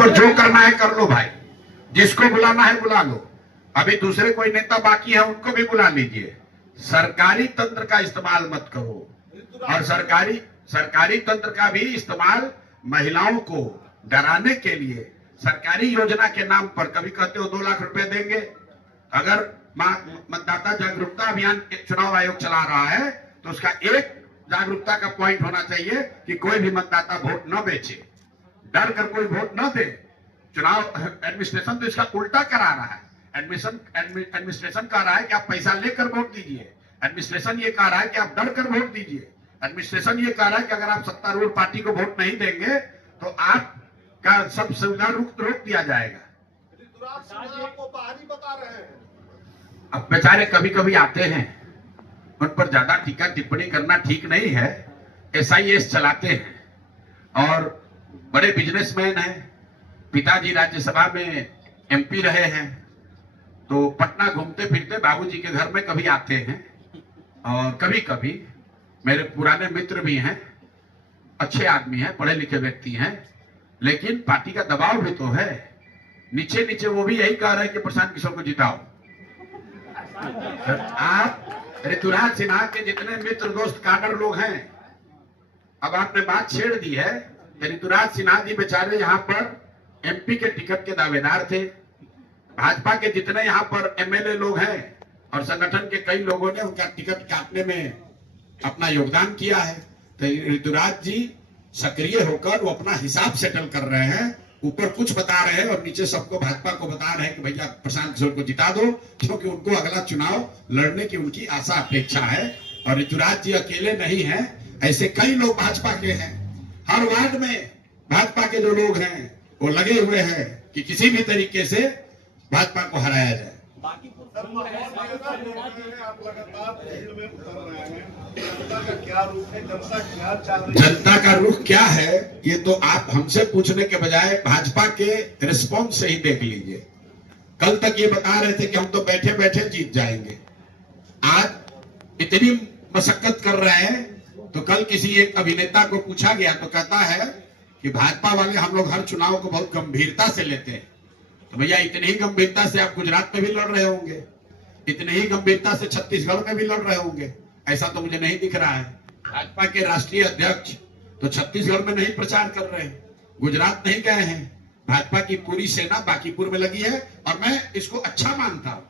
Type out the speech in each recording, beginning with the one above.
तो जो करना है कर लो भाई, जिसको बुलाना है बुला लो। अभी दूसरे कोई नेता बाकी है, उनको भी बुला लीजिए। सरकारी तंत्र का इस्तेमाल मत करो। और सरकारी तंत्र का भी इस्तेमाल महिलाओं को डराने के लिए सरकारी योजना के नाम पर कभी कहते हो 2 लाख रुपए देंगे। अगर मतदाता जागरूकता अभियान चुनाव आयोग चला रहा है तो उसका एक जागरूकता का पॉइंट होना चाहिए कि कोई भी मतदाता वोट न बेचे, डर कर कोई वोट न दे। चुनाव एडमिनिस्ट्रेशन तो इसका उल्टा करा रहा है। एडमिनिस्ट्रेशन कह रहा है कि आप पैसा लेकर वोट दीजिए, एडमिनिस्ट्रेशन ये कह रहा है कि आप डर कर वोट दीजिए। एडमिनिस्ट्रेशन ये कह रहा है कि अगर आप सत्तारूढ़ पार्टी को वोट नहीं देंगे तो आपका सब सुविधा रोक दिया जाएगा। आपको बाहरी बता रहे हैं। अब बेचारे कभी कभी आते हैं, उन पर ज्यादा टीका टिप्पणी करना ठीक नहीं है। SIS चलाते हैं और बड़े बिजनेसमैन हैं, पिताजी राज्यसभा में MP रहे हैं, तो पटना घूमते फिरते बाबूजी के घर में कभी आते हैं। और कभी कभी मेरे पुराने मित्र भी हैं, अच्छे आदमी हैं, पढ़े लिखे व्यक्ति हैं, लेकिन पार्टी का दबाव भी तो है। नीचे नीचे वो भी यही कह रहे हैं कि प्रशांत किशोर को जिताओ। आप ऋतुराज सिन्हा के जितने मित्र दोस्त काडर लोग हैं, अब आपने बात छेड़ दी है। ऋतुराज सिन्हा जी बेचारे यहाँ पर MP के टिकट के दावेदार थे। भाजपा के जितने यहाँ पर MLA लोग हैं और संगठन के कई लोगों ने उनका टिकट काटने में अपना योगदान किया है। तो ऋतुराज जी सक्रिय होकर वो अपना हिसाब सेटल कर रहे हैं। ऊपर कुछ बता रहे हैं और नीचे सबको भाजपा को बता रहे हैं कि भैया प्रशांत किशोर को जिता दो, क्योंकि उनको अगला चुनाव लड़ने की उनकी आशा अपेक्षा है। और ऋतुराज जी अकेले नहीं हैं, ऐसे कई लोग भाजपा के हैं। हर वार्ड में भाजपा के जो लोग हैं वो लगे हुए हैं कि किसी भी तरीके से भाजपा को हराया जाए। जनता का रुख क्या है, ये तो आप हमसे पूछने के बजाय भाजपा के रिस्पॉन्स से ही देख लीजिए। कल तक ये बता रहे थे कि हम तो बैठे बैठे जीत जाएंगे, आज इतनी मशक्कत कर रहे हैं। तो कल किसी एक अभिनेता को पूछा गया तो कहता है कि भाजपा वाले हम लोग हर चुनाव को बहुत गंभीरता से लेते हैं। तो भैया इतनी ही गंभीरता से आप गुजरात में भी लड़ रहे होंगे, इतनी ही गंभीरता से छत्तीसगढ़ में भी लड़ रहे होंगे, ऐसा तो मुझे नहीं दिख रहा है। भाजपा के राष्ट्रीय अध्यक्ष तो छत्तीसगढ़ में नहीं प्रचार कर रहे हैं, गुजरात नहीं गए हैं। भाजपा की पूरी सेना बांकीपुर में लगी है और मैं इसको अच्छा मानता हूं।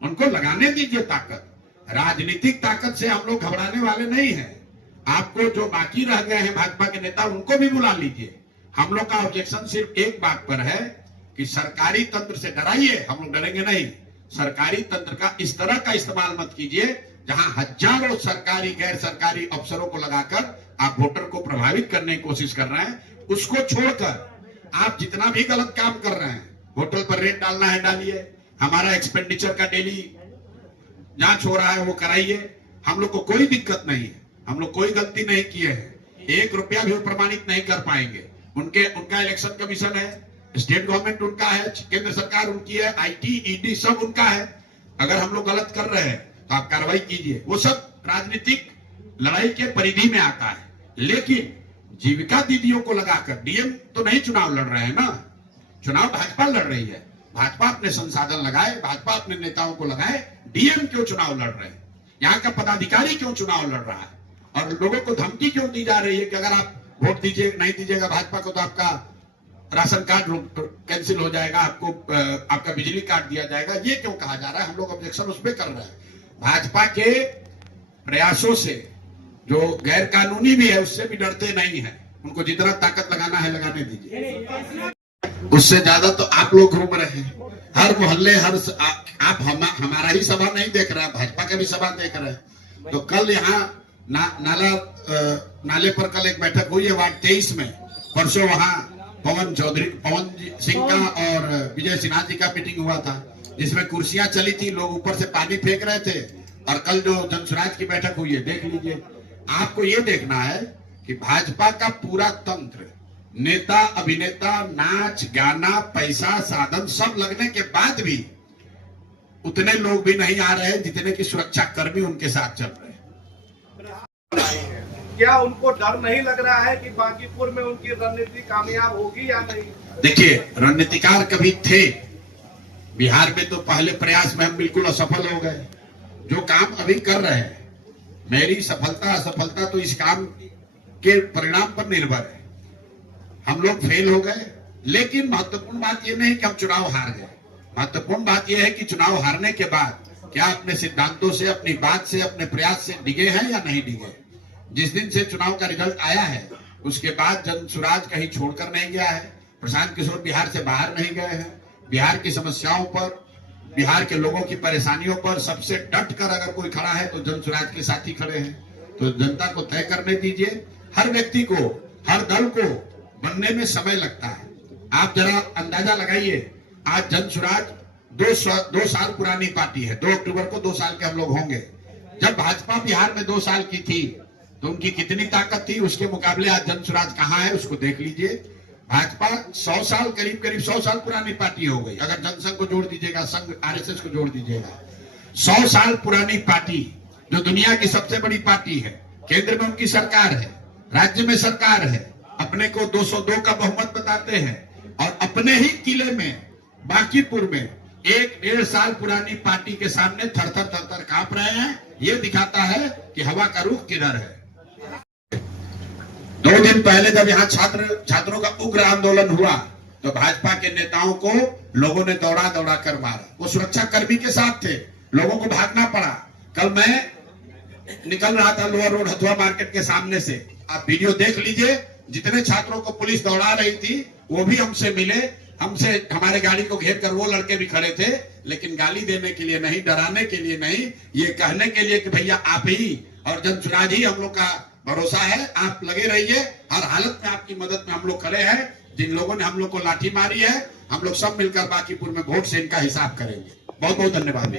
उनको लगाने दीजिए ताकत, राजनीतिक ताकत से हम लोग घबराने वाले नहीं हैं। आपको जो बाकी रह गए हैं भाजपा के नेता, उनको भी बुला लीजिए। हम लोग का ऑब्जेक्शन सिर्फ एक बात पर है कि सरकारी तंत्र से डराइए, हम लोग डरेंगे नहीं। सरकारी तंत्र का इस तरह का इस्तेमाल मत कीजिए जहां हजारों सरकारी गैर सरकारी अफसरों को लगाकर आप वोटर को प्रभावित करने की कोशिश कर रहे हैं। उसको छोड़कर आप जितना भी गलत काम कर रहे हैं, होटल पर रेट डालना है डालिए, हमारा एक्सपेंडिचर का डेली जांच हो रहा है वो कराइए। हम लोग को कोई दिक्कत नहीं है, हम लोग कोई गलती नहीं किए हैं, 1 रुपया भी वो प्रमाणित नहीं कर पाएंगे। उनका इलेक्शन कमीशन है, स्टेट गवर्नमेंट उनका है, केंद्र सरकार उनकी है, IT ED सब उनका है। अगर हम लोग गलत कर रहे हैं तो आप कार्रवाई कीजिए, वो सब राजनीतिक लड़ाई के परिधि में आता है। लेकिन जीविका दीदियों को लगाकर DM तो नहीं चुनाव लड़ रहे हैं ना, चुनाव भाजपा लड़ रही है। भाजपा अपने संसाधन लगाए, भाजपा अपने नेताओं को लगाए, DM क्यों चुनाव लड़ रहे हैं, यहाँ का पदाधिकारी क्यों चुनाव लड़ रहा है? और लोगों को धमकी क्यों दी जा रही है कि अगर आप वोट दीजिए नहीं दीजिएगा भाजपा को तो आपका राशन कार्ड कैंसिल हो जाएगा, आपको आपका बिजली कार्ड दिया जाएगा। ये क्यों कहा जा रहा है? हम लोग ऑब्जेक्शन उस पर कर रहे हैं। भाजपा के प्रयासों से जो गैर कानूनी भी है उससे भी डरते नहीं है। उनको जितना ताकत लगाना है लगाने दीजिए, उससे ज्यादा तो आप लोग घूम रहे हैं हर मोहल्ले, आप हमारा ही सभा नहीं देख रहे हैं, भाजपा का भी सभा देख रहे हैं। तो कल यहाँ नाले पर कल एक बैठक हुई है वार्ड 23 में। परसों वहां पवन सिंह का और विजय सिन्हा जी का मीटिंग हुआ था, जिसमें कुर्सियां चली थी, लोग ऊपर से पानी फेंक रहे थे। और कल जो जनसुराज की बैठक हुई है, देख लीजिए। आपको ये देखना है कि भाजपा का पूरा तंत्र, नेता अभिनेता, नाच गाना, पैसा साधन सब लगने के बाद भी उतने लोग भी नहीं आ रहे हैं जितने की सुरक्षा कर्मी उनके साथ चल रहे हैं। क्या उनको डर नहीं लग रहा है कि बांकीपुर में उनकी रणनीति कामयाब होगी या नहीं? देखिए, रणनीतिकार कभी थे बिहार में, तो पहले प्रयास में हम बिल्कुल असफल हो गए। जो काम अभी कर रहे हैं, मेरी सफलता असफलता तो इस काम के परिणाम पर निर्भर है। हम लोग फेल हो गए, लेकिन महत्वपूर्ण बात यह नहीं कि हम चुनाव हार गए। महत्वपूर्ण बात यह है कि चुनाव हारने के बाद क्या अपने सिद्धांतों से, अपनी बात से, अपने प्रयास से डिगे हैं या नहीं डिगे। जिस दिन से चुनाव का रिजल्ट आया है, उसके बाद जनसुराज कहीं छोड़कर नहीं गया है। प्रशांत किशोर बिहार से बाहर नहीं गए हैं। बिहार की समस्याओं पर, बिहार के लोगों की परेशानियों पर सबसे डट कर अगर कोई खड़ा है तो जनसुराज के साथी खड़े हैं। तो जनता को तय करने दीजिए। हर व्यक्ति को, हर दल को बनने में समय लगता है। आप जरा अंदाजा लगाइए, आज जनसुराज 2 साल पुरानी पार्टी है। 2 अक्टूबर को 2 साल के हम लोग होंगे। जब भाजपा बिहार में 2 साल की थी तो उनकी कितनी ताकत थी, उसके मुकाबले आज जनसुराज कहां है उसको देख लीजिए। भाजपा 100 साल, करीब 100 साल पुरानी पार्टी हो गई। अगर जनसंघ को जोड़ दीजिएगा, संघ आरएसएस को जोड़ दीजिएगा, 100 साल पुरानी पार्टी जो दुनिया की सबसे बड़ी पार्टी है। केंद्र में उनकी सरकार है, राज्य में सरकार है, अपने को 202 का बहुमत बताते हैं और अपने ही किले में, बांकीपुर में 1-1.5 साल पुरानी पार्टी के सामने थर-थर थर-थर कांप रहे हैं। ये दिखाता है कि हवा का रुख किधर है। 2 दिन पहले जब यहाँ छात्रों का उग्र आंदोलन हुआ तो भाजपा के नेताओं को लोगों ने दौड़ा दौड़ा कर मारा। वो सुरक्षा कर्मी के साथ थे, लोगों को भागना पड़ा। कल मैं निकल रहा था लोअर रोड हथुआ मार्केट के सामने से, आप वीडियो देख लीजिए। जितने छात्रों को पुलिस दौड़ा रही थी वो भी हमसे मिले, हमसे हमारे गाड़ी को घेर कर वो लड़के भी खड़े थे, लेकिन गाली देने के लिए नहीं, डराने के लिए नहीं, ये कहने के लिए कि भैया आप ही और जनसुराज ही हम लोग का भरोसा है, आप लगे रहिए। हर हालत में आपकी मदद में हम लोग खड़े हैं। जिन लोगों ने हम लोग को लाठी मारी है, हम लोग सब मिलकर बांकीपुर में वोट से इनका हिसाब करेंगे। बहुत बहुत धन्यवाद।